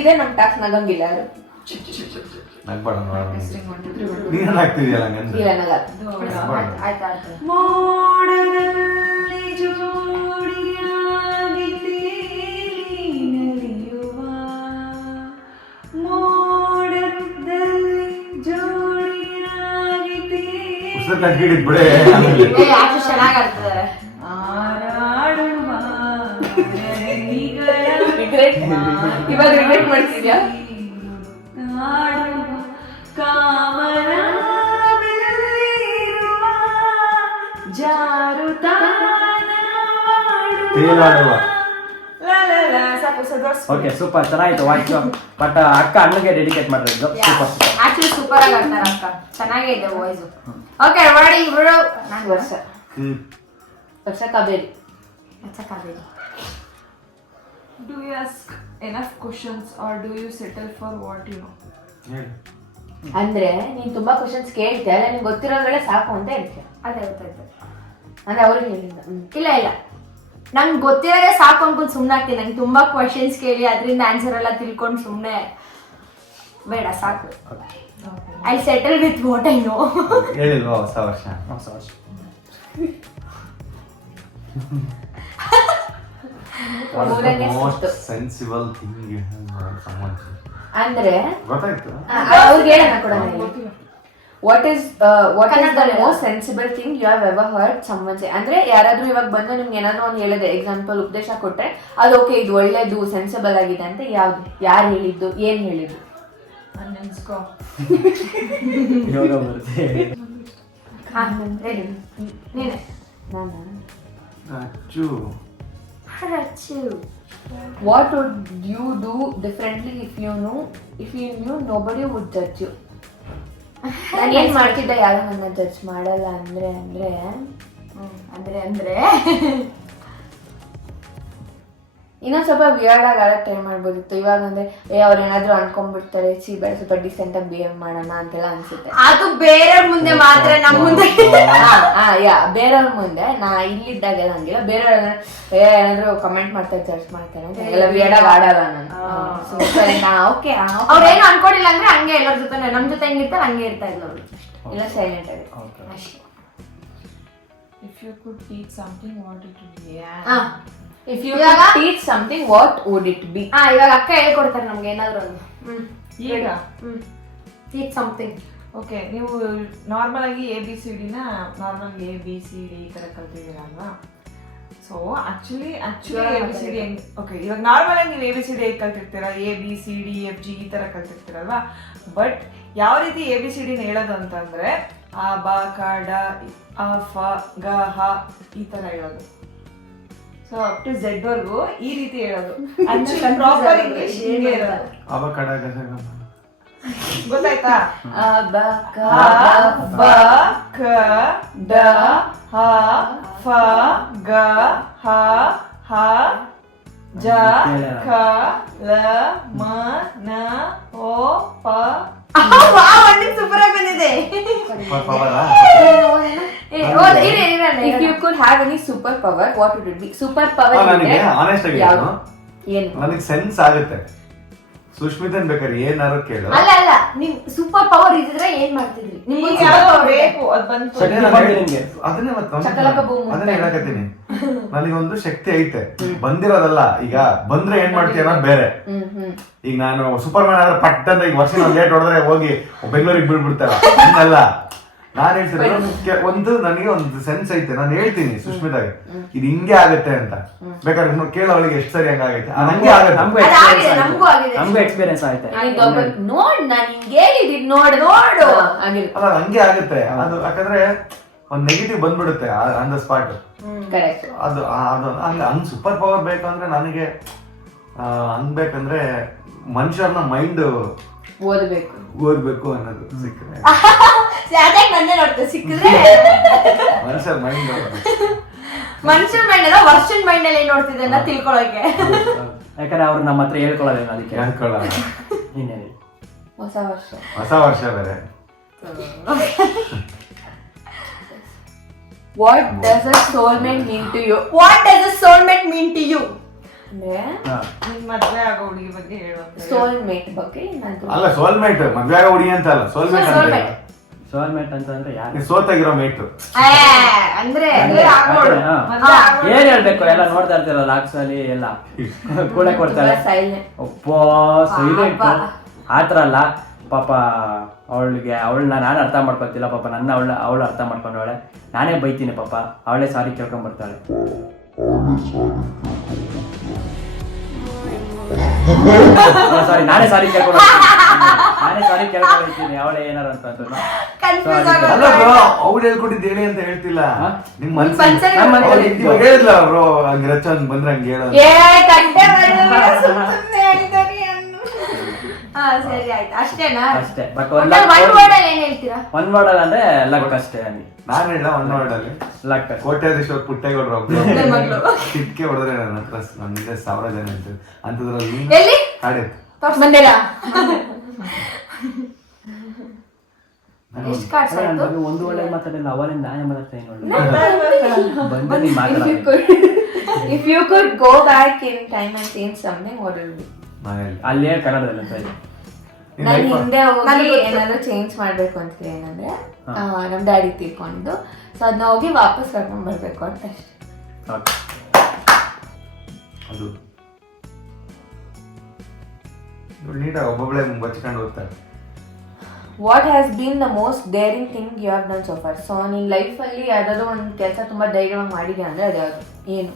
ಇದೆ ನಮ್ ಟಾಸ್ಕ್. ನಗಂಗಿಲ್ಲ ಅದು. ನಗ್ಬೇಡ, ನೀನ್ ಆಗ್ತಿದ್ಯಲ್ಲ ಹಂಗಂದ್ರೆ. ಇಲ್ಲ ನಗ. ಆಯ್ತು. ಬಿಡೆ ಅಷ್ಟು ಚೆನ್ನಾಗಿ ಆಡ್ತಿದ್ದಾರೆ. ಇವಾಗ ರಿಗ್ರೆಟ್ ಮಾಡ್ತಿದ್ಯಾ? ಓಕೆ, ಸೂಪರ್, ಚೆನ್ನಾಗಿತ್ತು ವಾಯ್ಸು. ಬಟ್ ಅಕ್ಕ ಅಣ್ಣಗೆ ಡೆಡಿಕೇಟ್ ಮಾಡಿದ್ರು. ಸೂಪರ್, ಆಕ್ಚುಲಿ ಸೂಪರ್ ಆಗಿ ಆಡ್ತಾರೆ ಅಕ್ಕ. ಚೆನ್ನಾಗೇ ಇದೆ ವಾಯ್ಸು. ಓಕೆ ರೆಡಿ ಇಬ್ರು. ನಾನು ವರ್ಷ ಕಾಬೇರಿ. Do you ask enough questions or do you settle for what you know? ಅಂದ್ರೆ ನೀನ್ ತುಂಬಾ ಕ್ವಶನ್ಸ್ ಕೇಳ್ತೀಯ, ನಿನ್ಗೆ ಗೊತ್ತಿರೋದ್ರಲ್ಲೇ ಸಾಕು ಅಂತ ಹೇಳ್ತೀಯ. ಅದೇ ಗೊತ್ತಾಯ್ತು. ಅಂದ್ರೆ ಅವ್ರಿಗೆ ಹೇಳಿಲ್ಲ. ಇಲ್ಲ ನಂಗೆ ಗೊತ್ತಿರೋದೇ ಸಾಕು ಅನ್ಕೊಂಡು ಸುಮ್ಮನೆ ಆಗ್ತೀನಿ. ನಂಗೆ ತುಂಬಾ ಕ್ವಶನ್ಸ್ ಕೇಳಿ ಅದರಿಂದ ಆನ್ಸರ್ ಎಲ್ಲ ತಿಳ್ಕೊಂಡು ಸುಮ್ಮನೆ ಬೇಡ, ಸಾಕು. I settle with what I know. ಹೇಳಿಲ್ವಾ ಹೊಸ ವರ್ಷ? Most sensible thing you have someone. ಅಂದ್ರೆ ಗೊತ್ತಾಯ್ತು, ಅವ್ರಿಗೆ ಹೇಳೋಣ ಕೂಡ. What is the most sensible thing you have ever heard someone say? ಅಂದ್ರೆ ಯಾರಾದ್ರೂ ಇವಾಗ ಬಂದು ನಿಮ್ಗೆ ಏನಾದ್ರು ಒಂದು ಹೇಳಿದೆ, ಎಕ್ಸಾಂಪಲ್ ಉಪದೇಶ ಕೊಟ್ರೆ ಅದು ಓಕೆ ಇದು ಒಳ್ಳೇದು ಸೆನ್ಸಿಬಲ್ ಆಗಿದೆ ಅಂತ ಯಾವ್ದು? ಯಾರು ಹೇಳಿದ್ದು? ಏನ್ ಹೇಳಿದ್ದು? ನೆನ್ಸ್ಕೋ. ಯೋಗ ಬರುತ್ತೆ. ನೀನೆ. What would you do differently if you knew nobody would judge you? ನಾನು ಏನ್ ಮಾಡ್ತಿದ್ದೆ ಯಾರು ನನ್ನ ಜಡ್ಜ್ ಮಾಡಲ್ಲ ಅಂದ್ರೆ ಅಂದ್ರೆ ಇನ್ನೊಂದ್ ಸ್ವಲ್ಪ ವಿಯರ್ಡ್ ಆಗಿ ಆಡಕ್ ಟ್ರೈ ಮಾಡ್ಬೋದಿತ್ತು. ಇವಾಗ ಅಂದ್ರೆ ಅವ್ರು ಏನಾದ್ರು ಅನ್ಕೊಂಡ್ಬಿಡ್ತಾರೆ, ಬೇಡ ಸ್ವಲ್ಪ ಡಿಸೆಂಟ್ ಆಗಿ ಬಿಹೇವ್ ಮಾಡೋಣ ಅಂತೆಲ್ಲ ಅನ್ಸುತ್ತೆ. ಅದು ಬೇರೆಯವ್ರ ಮುಂದೆ ಮಾತ್ರ, ನಮ್ ಮುಂದೆ ಬೇರೆಯವ್ರ ಮುಂದೆ ನಾ ಇಲ್ಲಿದ್ದಾಗೆಲ್ಲ ಹಂಗಿಲ್ಲ. ಬೇರೆಯವ್ರ ಏನಾದ್ರು ಕಮೆಂಟ್ ಮಾಡ್ತಾರೆ, ಜಡ್ಜ್ ಮಾಡ್ತಾರೆ ಅಂತ ಎಲ್ಲ ವಿಯರ್ಡ್ ಆಗಿ ಆಡಲ್ಲ ನಾನು. ಓಕೆ ಅವ್ರೇನು ಅನ್ಕೊಂಡಿಲ್ಲ ಅಂದ್ರೆ ಹಂಗೆ ಎಲ್ಲರ ಜೊತೆ ನಮ್ ಜೊತೆ ಹೆಂಗಿರ್ತಾರೆ ಹಂಗೆ ಇರ್ತಾ ಇಲ್ಲ ಅವ್ರು, ಇಲ್ಲ ಸೈಲೆಂಟ್ ಆಗಿ ಅಷ್ಟೇ. If you could teach something, what it would be? If you could teach something, what would it be? ಇವಾಗ ಅಕ್ಕ ಹೇಳ್ಕೊಡ್ತಾರೆ ನಮ್ಗೆ ಏನಾದ್ರು ಒಂದು. ಈಗ ಟೀಚ್ ಸಮಥಿಂಗ್. ಓಕೆ, ನೀವು ನಾರ್ಮಲ್ ಆಗಿ ABCD ನಾರ್ಮಲ್ ABCD ಈ ತರ ಕಲ್ತಿದ್ದೀರಾ ಅಲ್ವಾ? ಸೊ ಆಕ್ಚುಲಿ ABCD ಓಕೆ, ಇವಾಗ ನಾರ್ಮಲ್ ಆಗಿ ನೀವು ABCD ಹೇಗೆ ಕಲ್ತಿರ್ತೀರಾ, ABCD FG ಈ ತರ ಕಲ್ತಿರ್ತೀರಲ್ವಾ? ಬಟ್ ಯಾವ ರೀತಿ ABCD ಹೇಳೋದು ಅಂತಂದ್ರೆ ಆ ಬ ಕ ಡ ಅ ಫ ಗ ಹ ಈ ತರ ಹೇಳೋದು. ಸೊ ಅಪ್ ಟು Z ವರ್ಗೂ ಈ ರೀತಿ ಹೇಳೋದು. ಆಕ್ಚುಲಿ ಪ್ರಾಪರ್ ಇಂಗ್ಲಿಷ್ ಹಿಂಗೆ ಇರೋದು. ಗೊತ್ತಾಯ್ತಾ? ಬ ಕ ಡ ಹ ಫ ಗ ಹ ಹ ಜ ಕ ಲ ಮ ನ ಓ ಪ. ಸೂಪರ್ ಆಗಿ ಬಂದಿದೆ. If you could have any superpower, what would it be? Superpower ನನಗೆ ಆನೆಸ್ಟ್ ಆಗಿ ಏನು? ನನಗೆ ಸೆನ್ಸ್ ಆಗುತ್ತೆ. ಸುಷ್ಮಿತನ್ ಬೇಕಾದ್ರೆ ಏನಾರು ಕೇಳು. ಅಲ್ಲ ನಿಮ್ ಸೂಪರ್ ಪವರ್ ಇದ್ರೆ ಏನ್ ಮಾಡ್ತಿದ್ರಿ? ನಿಮ್ಗೆ ಯಾವ್ದು ಬೇಕು ಅದು ಬಂತು. ಅದನ್ನೇ ಚಕಲಕ ಬೂಮ್ ಅದನ್ನೇ ಹೇಳಕತ್ತೀನಿ. ನನಗೊಂದು ಶಕ್ತಿ ಐತೆ, ಬಂದಿರೋದಲ್ಲ. ಈಗ ಬಂದ್ರೆ ಏನ್ ಮಾಡ್ತೀಯ ಅನ್ನೋದು ಬೇರೆ. ಈಗ ನಾನು ಸೂಪರ್ ಮ್ಯಾನ್ ಆದ್ರೆ ಪಟ್ ಅಂತ ಈಗ ವರ್ಷ ಲೇಟ್ ಹೊಡೆದ್ರೆ ಹೋಗಿ ಬೆಂಗಳೂರಿಗೆ ಬೀಳ್ಬಿಡ್ತಾರ. ಹಂಗಲ್ಲ, ನಾನ್ ಹೇಳ್ತೀನಿ ಒಂದು ನನಗೆ ಒಂದು ಸೆನ್ಸ್ ಐತೆ. ನಾನು ಹೇಳ್ತೀನಿ ಸುಷ್ಮಿತಾಗೆ ಇದು ಹಿಂಗೆ ಆಗತ್ತೆ ಅಂತ. ಬೇಕಾದ್ರೆ ಕೇಳೋ ಅವಳಿಗೆ ಎಷ್ಟು ಸರಿ ಹಂಗಾಗೈತೆ, ಹಂಗೆ ಆಗತ್ತೆ. ನಮ್ಗೂ ಎಕ್ಸ್ಪೀರಿಯನ್ಸ್ ಆಯ್ತು. ನೋಡ್ ನಾನು ಹಿಂಗೆ ಹೇಳಿದ್ದೀನಿ, ನೋಡು ಅಲ್ಲ ಹಂಗೆ ಆಗುತ್ತೆ ಅದು. ಯಾಕಂದ್ರೆ ಒಂದ್ ನೆಗೆಟಿವ್ ಬಂದ್ಬಿಡುತ್ತೆ ಆನ್ ದ ಸ್ಪಾಟ್. ಅದು ಹಂಗ್ ಸೂಪರ್ ಪವರ್ ಬೇಕಂದ್ರೆ ನನಗೆ ಹಂಗ್ ಬೇಕಂದ್ರೆ ಮನುಷ್ಯರ್ನ ಮೈಂಡ್ ಓದ್ಬೇಕು ಅನ್ನೋದು ಸಿಕ್ಕರೆ ಸಿಕ್ಕಿದ್ರೆ ಮನುಷ್ಯರ ಮೈಂಡ್ ಮನುಷ್ಯನ ಮೈಂಡ್ ಅಲ್ಲ, ವರ್ಷನ್ ಮೈಂಡ್ ಅಲ್ಲಿ ನೋಡ್ತಿದ್ದೆ ಅಂತ ತಿಳ್ಕೊಳಕ್ಕೆ. ಯಾಕಂದ್ರೆ ಅವ್ರು ನಮ್ಮ ಹತ್ರ ಹೇಳ್ಕೊಳ್ಳೋದೇನು, ಅದಕ್ಕೆ ಹೇಳ್ಕೊಳ್ಳೋಣ. ಇನ್ನೇನು ಹೊಸ ವರ್ಷ ಬೇರೆ. What does a soulmate mean to you? What does a soulmate mean to you? ಅಂದ್ರೆ ನಿಮ್ ಮದ್ವೆ ಆಗೋ ಹುಡುಗಿ ಬಗ್ಗೆ ಹೇಳುವಂತ. ಸೋಲ್ಮೇಟ್ ಬಗ್ಗೆ ಏನಾದ್ರು? ಅಲ್ಲ ಸೋಲ್ಮೇಟ್ ಮದ್ವೆ ಆಗೋ ಹುಡುಗಿ ಅಂತ ಅಲ್ಲ, ಸೋಲ್ಮೇಟ್ ಅಂತ. ಸೋಲ್ಮೇಟ್ ಅಂತಂದ್ರೆ ಯಾರು? ಸೋತಾಗಿರೋ ಮೇಟ್ ಅಂದ್ರೆ ಏನ್ ಹೇಳ್ಬೇಕು, ಎಲ್ಲ ನೋಡ್ತಾ ಇರ್ತೀರಲ್ಲ ಲಾಕ್ಸಲ್ಲಿ ಎಲ್ಲ ಕೂಡ ಕೊಡ್ತಾರೆ. ಒಪ್ಪೋ ಸೈಲೆಂಟ್ ಆತರ ಅಲ್ಲ ಪಾಪ. ಅವಳನ್ನ ನಾನು ಅರ್ಥ ಮಾಡ್ಕೊತಿಲ್ಲ ಪಾಪ, ನನ್ನ ಅವಳು ಅರ್ಥ ಮಾಡ್ಕೊಂಡವಳೆ. ನಾನೇ ಬೈತೀನಿ ಪಾಪ, ಅವಳೇ ಸಾರಿ ಕೇಳ್ಕೊಂಡ್ ಬರ್ತಾಳೆ. ಸಾರಿ ನಾನೇ ಸಾರಿ ಕೇಳ್ಕೊಂಡಿರ್ತೀನಿ ಅವಳೇ ಏನಾರು ಅಂತ. ಅಲ್ಲ ಬ್ರೋ, ಅವ್ಳು ಹೇಳ್ಕೊಟ್ಟಿದ್ದು ಹೇಳಿ ಅಂತ ಹೇಳ್ತಿಲ್ಲ. ನಿಮ್ ಮನ್ಸಲ್ಲಿ ಹೇಳಿದ್ಲ ಬ್ರೋ, ಹಂಗೆ ರಚ ಹಂಗ್ ಬಂದ್ರೆ ಹಂಗೆ ಹೇಳೋದು. ಸರಿ ಆಯ್ತು, ಅಷ್ಟೇನಾ? ಅಷ್ಟೇ. ಬಟ್ ಒನ್ ವರ್ಡ್ ಅಲ್ಲಿ ಏನ್ ಹೇಳ್ತೀರಾ? ಒನ್ ವರ್ಡ್ ಅಂದ್ರೆ ಲಕ್ ಅಷ್ಟೇ. ನಾನ್ ಹೇಳ ಒನ್ ವರ್ಡ್ ಅಲ್ಲಿ ಲಕ್. ಕೋಟ್ಯಾಧೀಶ್ವರ ಪುಟ್ಟೇಗೌಡರು ಕಿಟ್ಕೆ ಹೊಡೆದ್ರೆ ನನ್ನ ಹತ್ರ ನನ್ಗೆ 1000 ಜನ ಅಂತ ಅಂತದ್ರಲ್ಲಿ ಹಾಡಿ ಬಂದಿಲ್ಲ. ಒಂದು ಒಳ್ಳೆ ಮಾತಾಡಿಲ್ಲ, ಅವರಿಂದ ನಾನೇ ಮಾತಾಡ್ತೇನೆ. If you could go back in time and change something, what would it be? ಅಲ್ಲೇ ಕನ್ನಡದಲ್ಲಿ ನಾನು ಹಿಂದೆ ಹೋಗಿ ಏನಾದ್ರು ಚೇಂಜ್ ಮಾಡ್ಬೇಕು ಅಂತ ಏನಂದ್ರೆ ನಮ್ ಡ್ಯಾಡಿ ತೀರ್ಕೊಂಡಿದ್ದು, ಸೊ ಅದನ್ನ ಹೋಗಿ ವಾಪಸ್ ಕರ್ಕೊಂಡ್ ಬರ್ಬೇಕು ಅಂತ ಅಷ್ಟೇ. ಅದು ನೀಟಾಗಿ ಒಬ್ಬೊಬ್ಬಳೆ ಬಚ್ಕೊಂಡು ಹೋಗ್ತಾರೆ. What has been the most daring thing you have done so far? So ನಿನ್ ಲೈಫ್ ಅಲ್ಲಿ ಯಾವ್ದಾದ್ರು ಒಂದು ಕೆಲಸ ತುಂಬಾ ಧೈರ್ಯವಾಗಿ ಮಾಡಿದ್ಯಾ ಅಂದ್ರೆ ಅದು ಯಾವ್ದು, ಏನು?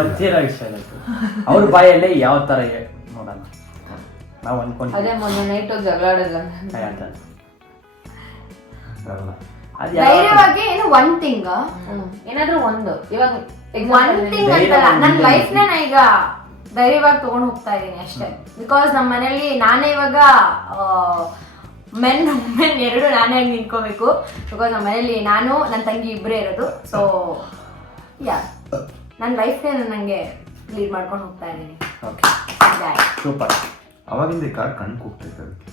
ಒಂಥರ ವಿಷಯ ಅವ್ರ ಬಾಯಲ್ಲೇ ಯಾವ ತರ ನೋಡೋಣ ನಾವು ಅನ್ಕೊಂಡು. ಅದೇ ಮೊನ್ನೆ ನೈಟ್ ಹೋಗಿ ಜಗಳ ಆಡಲ್ಲ ಧೈರ್ಯವಾಗಿ ಏನು ಒನ್ ಥಿಂಗ್, ಏನಾದ್ರೂ ಒಂದು. ಇವಾಗ ಒನ್ ಥಿಂಗ್ ಅಂತಲ್ಲ, ನನ್ನ ಲೈಫ್ನ ನಾ ಈಗ ಧೈರ್ಯವಾಗಿ ತಗೊಂಡು ಹೋಗ್ತಾ ಇದ್ದೀನಿ ಅಷ್ಟೇ. ಬಿಕಾಸ್ ನಮ್ಮ ಮನೇಲಿ ನಾನೇ ಇವಾಗ ಮೆನ್ ವುಮೆನ್ ಎರಡು ನಾನೇ ಆಗಿ ನಿಂತ್ಕೋಬೇಕು. ಬಿಕಾಸ್ ನಮ್ಮ ಮನೇಲಿ ನಾನು ನನ್ನ ತಂಗಿ ಇಬ್ಬರೇ ಇರೋದು. ಸೊ ಯಾ ನನ್ನ ಲೈಫ್ನೇ ನನಗೆ ಲೀಡ್ ಮಾಡ್ಕೊಂಡು ಹೋಗ್ತಾ ಇದ್ದೀನಿ. Okay super. ಅವಾಗಿಂದ ಈ ಕಾರ್ಡ್ ಕಣ್ ಕೂಗ್ತೈತೆ ಅದಕ್ಕೆ.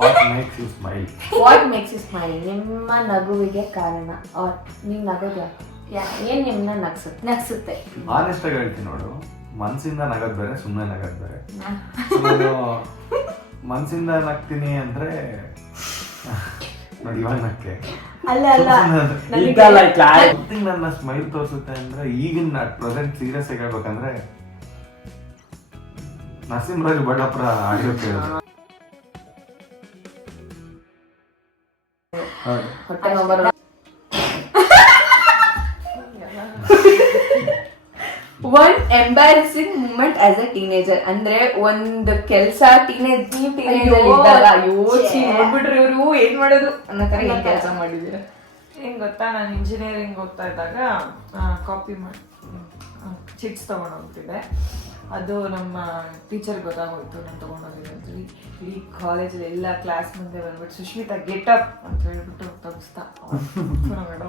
What makes you smile? What makes you smile? ನಿಮ್ಮ ನಗುವಿಗೆ ಕಾರಣ ಆರ್ ನೀವು ನಗೋದು ಏನ್ ನಿಮ್ಮನ್ನ ನಗ್ಸುತ್ತೆ? ಆನೆಸ್ಟ್ ಆಗಿ ಹೇಳ್ತೀನಿ ನೋಡು, ಮನ್ಸಿಂದ ನಗದ್ ಬೇರೆ, ಸುಮ್ಮನೆ ನಗದ್ ಬೇರೆ. ನಾನು ಮನ್ಸಿಂದ ನಗ್ತೀನಿ ಅಂದ್ರೆ ನೋಡಿ ಇವಾಗ ನಕ್ಕೆ ನನ್ನ ಸ್ಮೈಲ್ ತೋರಿಸುತ್ತೆ ಅಂದ್ರೆ ಈಗಿನ ಪ್ರೆಸೆಂಟ್ ಸೀರಿಯಸ್ ಆಗಿ ಹೇಳ್ಬೇಕಂದ್ರೆ ನರಸಿಂಹರಾಜ್ ಬಳ್ಳಾಪುರ ಆಡಿಯೋ ಕೇಳಿದ್ರು. ಹೊಟ್ಟೆ ನೋವು one embarrassing moment as a teenager ಅಂದ್ರೆ ಒಂದು ಕೆಲಸ ಟೀನೇಜರ್ ಇದ್ದಾಗ ಯೋಚಿ ನೋಡ್ಬಿಟ್ರೆ ಇವರು ಏನ್ ಮಾಡೋದು ಅನ್ನೋ ತರ ಏನ್ ಕೆಲಸ ಮಾಡಿದೀರ? ಹೆಂಗ್ ಗೊತ್ತಾ, ನಾನು ಇಂಜಿನಿಯರಿಂಗ್ ಓದ್ತಾ ಇದ್ದಾಗ ಕಾಪಿ ಮಾಡಿ ಚಿಟ್ಸ್ ತಗೊಂಡೋಗ್ತಿದ್ದೆ. ಅದು ನಮ್ಮ ಟೀಚರ್ ಗೊತ್ತಾಗೋಯ್ತು ನಾನು ತಗೊಂಡೋಗಿದ್ದೆ ಅಂತ. ಇಡೀ ಕಾಲೇಜಲ್ಲಿ ಎಲ್ಲ ಕ್ಲಾಸ್ ಮುಂದೆ ಬಂದ್ಬಿಟ್ಟು ಸುಶ್ಮಿತಾ ಗೆಟ್ ಅಪ್ ಅಂತ ಹೇಳ್ಬಿಟ್ಟು ತಪ್ಪಿಸ್ತಾ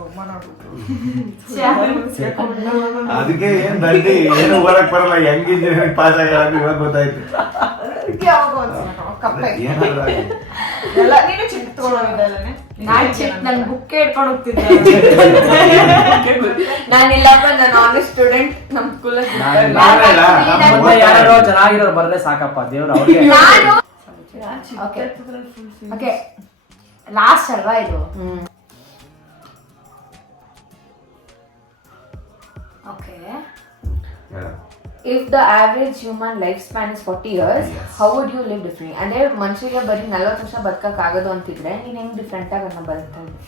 ಒಮ್ಮ ನೋಡ್ಬಿಟ್ಟು ಅದಕ್ಕೆ ಏನ್ ದಂಡಿ ಏನು ಓದಕ್ ಬರಲ್ಲ, ಹೆಂಗ್ ಇಂಜಿನಿಯರಿಂಗ್ ಪಾಸ್ ಆಗಿ ಇವಾಗ ಗೊತ್ತಾಯ್ತು. ಎಲ್ಲ ನೀನು ಚಿಟ್ ತಗೊಂಡೋಗಿದ್ದಲ್ಲೇ? ನಾನು ಬುಕ್ ಇಟ್ಕೊಂಡು ಹೋಗ್ತಿದ್ದೆ. ನಾನಿಲ್ಲಪ್ಪ, ನಾನು ಆನೆಸ್ಟ್ ಸ್ಟೂಡೆಂಟ್ ನಮ್ಮ ಸ್ಕೂಲಲ್ಲಿ. ಯಾರೋ ಚೆನ್ನಾಗಿರೋರು ಬರ್ರೆ ಸಾಕಪ್ಪ ದೇವ್ರು ಅವ್ರಿಗೆ. ಓಕೆ ಲಾಸ್ಟ್ ಅಲ್ವಾ ಇದು? Okay If the average human lifespan is 40 years, how would you live differently? ಅಂದ್ರೆ ಮನುಷ್ಯರಿಗೆ ಬರೀ 40 ವರ್ಷ ಬದುಕಕ್ ಆಗೋದು ಅಂತಿದ್ರೆ ನೀನ್ ಹೆಂಗ್ ಡಿಫ್ರೆಂಟ್ ಆಗಿ ಅದನ್ನ ಬದುಕ್ತಾ ಇದ್ದೆ?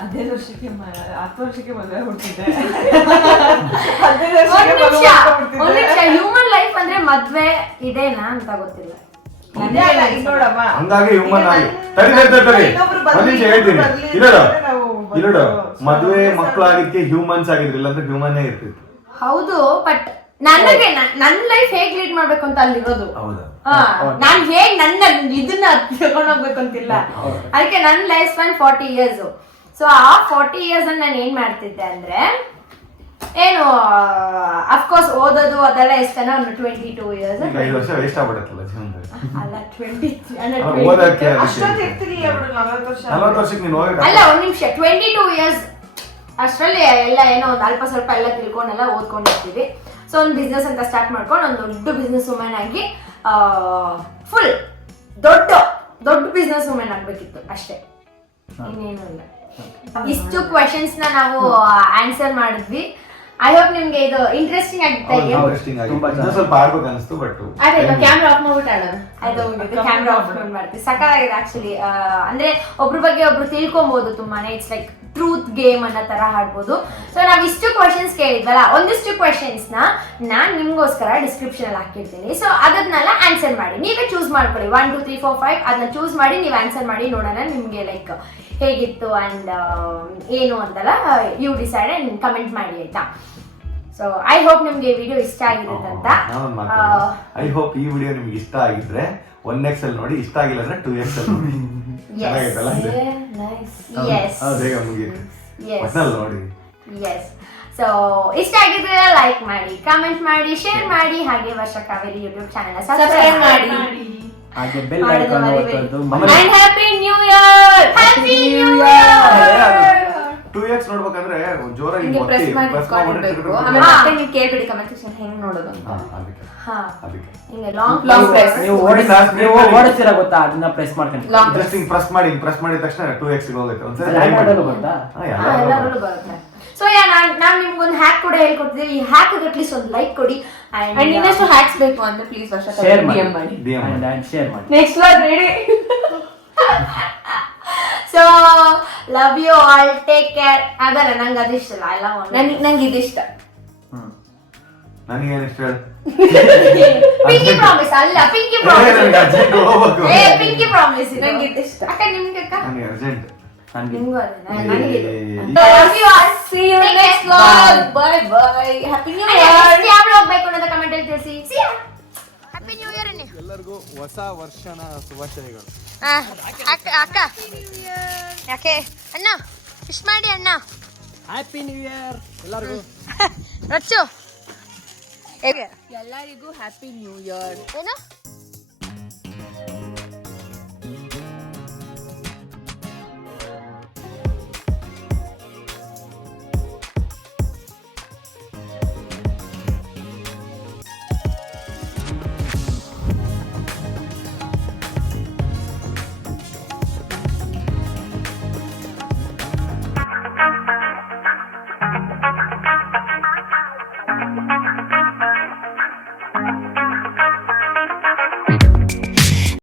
15 ವರ್ಷಕ್ಕೆ 10 ವರ್ಷಕ್ಕೆ ಮದುವೆ ಹುಡ್ತಿದ್ದೆ. ಹ್ಯೂಮನ್ ಲೈಫ್ ಅಂದ್ರೆ ಮದ್ವೆ ಇದೇನಾ ಅಂತ ಗೊತ್ತಿಲ್ಲ. ನೋಡಮ್ಮ, ಹಂಗಾಗಿ ಹ್ಯೂಮನ್ ಆಗಿ ಹೇಳ್ತೀನಿ ಇಲ್ಲೋಡು, ಮದ್ವೆ ಮಕ್ಕಳಾಗಿದ್ದಕ್ಕೆ ಹ್ಯೂಮನ್ಸ್ ಆಗಿದ್ರು, ಇಲ್ಲಾಂದ್ರೆ ಹ್ಯೂಮನ್ನೇ ಇರ್ತಿತ್ತು. ಹೌದು, ಬಟ್ ನನಗೆ ನನ್ನ ಲೈಫ್ ಹೇಗ್ ಲೀಡ್ ಮಾಡ್ಬೇಕು ಅಂತ ಅಲ್ಲಿರೋದು. ನಾನ್ ಹೇಗ್ ನನ್ನ ಇದನ್ನ ತಗೊಂಡ್ ಹೋಗ್ಬೇಕು ಅಂತಿಲ್ಲ. ಅದಕ್ಕೆ ನನ್ನ ಲೈಫ್ ಸ್ಪ್ಯಾನ್ 40 years. ಸೊ ಆ 40 years ಅಲ್ಲಿ ನಾನು ಏನ್ ಮಾಡ್ತಿದ್ದೆ ಅಂದ್ರೆ, ಏನು ಅಫ್ಕೋರ್ಸ್ ಓದೋದು ಅದೆಲ್ಲ ಎಷ್ಟನ ಒಂದು 22 years. 5 ವರ್ಷ ವೇಸ್ಟ್ ಆಗ್ಬಿಡತ್ತಲ್ಲ ಜೀವನದಲ್ಲಿ. ಅಲ್ಲ ಓದಕ್ಕೆ ಅಷ್ಟೊತ್ತಿರ್ತೀರಿ 40 ವರ್ಷ. 40 ವರ್ಷಕ್ಕೆ ನೀನು ಅಲ್ಲ, ಒಂದ್ ನಿಮಿಷ, 22 years ಅಷ್ಟರಲ್ಲಿ ಎಲ್ಲ ಏನೋ ಒಂದು ಅಲ್ಪ ಸ್ವಲ್ಪ ಎಲ್ಲ ತಿಳ್ಕೊಂಡೆಲ್ಲ ಓದ್ಕೊಂಡಿರ್ತೀವಿ. ಸೊ ಒಂದು ಬಿಸ್ನೆಸ್ ಅಂತ ಸ್ಟಾರ್ಟ್ ಮಾಡ್ಕೊಂಡು ಒಂದು ದೊಡ್ಡ ಬಿಸ್ನೆಸ್ ವುಮೆನ್ ಆಗಿ ಫುಲ್ ದೊಡ್ಡ ಬಿಸ್ನೆಸ್ ವುಮೆನ್ ಆಗ್ಬೇಕಿತ್ತು ಅಷ್ಟೇ, ಇನ್ನೇನು ಇಲ್ಲ. ಇಷ್ಟು ಕ್ವೆಶನ್ಸ್ ನಾವು ಆನ್ಸರ್ ಮಾಡಿದ್ವಿ. ಐ ಹೋಪ್ ನಿಮ್ಗೆ ಇದು ಇಂಟ್ರೆಸ್ಟಿಂಗ್ ಆಗಿತ್ತು. ಸ್ವಲ್ಪ ಆಡ್ಬೇಕು ಅನಿಸ್ತು, ಬಟ್ ಅದೇ ಕ್ಯಾಮ್ರಾ ಆಫ್ ಮಾಡ್ಬಿಟ್ಟು ಆಡೋಣ. ಆಯ್ತು, ಕ್ಯಾಮ್ರಾ ಆಫ್ ಮಾಡ್ತೀವಿ. ಸಕಾಲಾಗಿದೆ ಆಕ್ಚುಲಿ. ಅಂದ್ರೆ ಒಬ್ರ ಬಗ್ಗೆ ಒಬ್ರು ತಿಳ್ಕೊಬಹುದು ತುಂಬಾನೇ. ಇಟ್ಸ್ ಲೈಕ್ ಟ್ರೂತ್ ಗೇಮ್ ಅನ್ನೋ ತರ ಆಡ್ಬೋದು. ಸೊ ನಾವ್ ಇಷ್ಟು ಕ್ವಶನ್ಸ್ ಕೇಳಿದ್ವಲ್ಲ, ಒಂದಿಷ್ಟು ಕ್ವಶನ್ಸ್ ನಾನ್ ನಿಮ್ಗೋಸ್ಕರ ಡಿಸ್ಕ್ರಿಪ್ಷನ್ ಅಲ್ಲಿ ಹಾಕಿರ್ತೀನಿ. ಸೊ ಅದನ್ನೆಲ್ಲ ಆನ್ಸರ್ ಮಾಡಿ, ನೀವೇ ಚೂಸ್ ಮಾಡ್ಕೊಳ್ಳಿ. 1 2 3 4 5 ಅದನ್ನ ಚೂಸ್ ಮಾಡಿ ನೀವು ಆನ್ಸರ್ ಮಾಡಿ ನೋಡೋಣ ನಿಮ್ಗೆ ಲೈಕ್ ಹೇಗಿತ್ತು ಅಂಡ್ ಏನು ಅಂತೆಲ್ಲ ಯು ಡಿಸೈಡ್ ಅಂಡ್ ಕಮೆಂಟ್ ಮಾಡಿ, ಆಯ್ತಾ? ಸೊ ಐ ಹೋಪ್ ನಿಮ್ಗೆ ವಿಡಿಯೋ ಇಷ್ಟ ಆಗಿರುತ್ತೆ ಅಂತ. ಐ ಹೋಪ್ ಈ ವಿಡಿಯೋ ನಿಮ್ಗೆ ಇಷ್ಟ ಆಗಿದ್ರೆ 1x ಅಲ್ಲಿ ನೋಡಿ, ಇಷ್ಟ ಆಗಿಲ್ಲ ಅಂದ್ರೆ 2x ಅಲ್ಲಿ ನೋಡಿ. ಚೆನ್ನಾಗಿತ್ತಲ್ಲ ಇದು? ಬೇಗ ಮುಗೀತು ಒಟ್ನಲ್ಲಿ ನೋಡಿ. ಎಸ್. ಸೊ ಇಷ್ಟ ಆಗಿದ್ರೆ ಲೈಕ್ ಮಾಡಿ, ಕಮೆಂಟ್ ಮಾಡಿ, ಶೇರ್ ಮಾಡಿ, ಹಾಗೆ ವರ್ಷ ಕಾವೇರಿ ಯೂಟ್ಯೂಬ್ ಚಾನೆಲ್ ಸಬ್ಸ್ಕ್ರೈಬ್ ಮಾಡಿ, ಹಾಗೆ ಬೆಲ್ ಐಕಾನ್ ಒತ್ತೋದು. And happy new year. Happy new year. 2x ನೋಡ್ಬೇಕಂದ್ರೆ ಜೋರಾಗಿ ಹಿಂಗೆ ಒತ್ತಿ, ಪ್ರೆಸ್ ಮಾಡಿ press ಮಾಡ್ಬಿಟ್ಟು ಇಟ್ಕೊಳ್ಬೇಕು. ತಿರ್ಗಿ ಆಮೇಲೆ ಮತ್ತೆ ನೀವು ಕೇಳ್ಬಿಡಿ ಕಮೆಂಟ್ ಸೆಕ್ಷನ್ ಹೆಂಗ್ ನೋಡೋದು ಅಂತ. ಅದಕ್ಕೆ ಹಿಂಗೆ ಲಾಂಗ್ Long press. ನೀವು ಓಡಿಸ್ತೀರಾ ಗೊತ್ತಾ, ಅದನ್ನ ಪ್ರೆಸ್ ಮಾಡ್ಕೊಂಡು Long press. ಇಂಟ್ರೆಸ್ಟಿಂಗ್ ಪ್ರೆಸ್ ಮಾಡಿದ ತಕ್ಷಣ 2x ಗೆ ಹೋಗುತ್ತೆ. ಒಂದ್ಸರಿ ಅದು try ಮಾಡಿ. ಮಾಡೋದು ಗೊತ್ತಾ? ಎಲ್ಲರಲ್ಲೂ ಬರುತ್ತೆ. ಸೊ ನಾನು ನಿಮ್ಗೊಂದು ಹ್ಯಾಕ್ ಕೂಡ ಹೇಳ್ಕೊಡ್ತಿದ್ದೀವಿ. ಈ ಹ್ಯಾಕ್ ಅಟ್ಲೀಸ್ಟ್ ಒಂದು ಲೈಕ್ ಕೊಡಿ. ಅಂಡ್ ಇನ್ನಷ್ಟು ಹ್ಯಾಕ್ಸ್ ಬೇಕು ಅಂದ್ರೆ ಪ್ಲೀಸ್ ವರ್ಷ ಶೇರ್ DM ಮಾಡಿ. DM ಮಾಡಿ. ಅಂಡ್ ಶೇರ್ ಮಾಡಿ. ನೆಕ್ಸ್ಟ್ ವಾರ ready. So love you all, take care. ಅದಲ್ಲ ನಂಗೆ ಅದಿಷ್ಟ ಇಲ್ಲ, ಐ ಲವ್ ನಂಗೆ ಇದಿಷ್ಟ. ನನಗೇನು ಇಷ್ಟ ಹೇಳು? ಪಿಂಕಿ ಪ್ರಾಮಿಸ್ ಅಲ್ಲ, ಪಿಂಕಿ ಪ್ರಾಮಿಸ್. ಪಿಂಕಿ ಪ್ರಾಮಿಸ್ ನಂಗೆ ಇದಿಷ್ಟ. ಅಕ್ಕ ನಿಮ್ಗೆ ಅಕ್ಕ? ನನಗೆ ಅರ್ಜೆಂಟ್. ನಿಮ್ಗೂ ಅದೇ, ನನಗೆ ಇದು. ಏ, love you all, See you Take next care. vlog. Bye bye. Happy New Year. ಯಾವ್ದು ಹೋಗ್ಬೇಕು ಅನ್ನೋದ ಕಮೆಂಟ್ ಅಲ್ಲಿ ತಿಳಿಸಿ. Happy New Year. ಎಲ್ಲರಿಗೂ ಹೊಸ ವರ್ಷನ ಶುಭಾಶಯಗಳು. ಅಕ್ಕ ಯಾಕೆ ಅಣ್ಣ ವಿಶ್ ಮಾಡಿ ಅಣ್ಣ. ಹ್ಯಾಪಿ ನ್ಯೂ ಇಯರ್ ಎಲ್ಲರಿಗೂ. ರಚ್ಚು ಎಲ್ಲರಿಗೂ ಹ್ಯಾಪಿ ನ್ಯೂ ಇಯರ್. ಏನು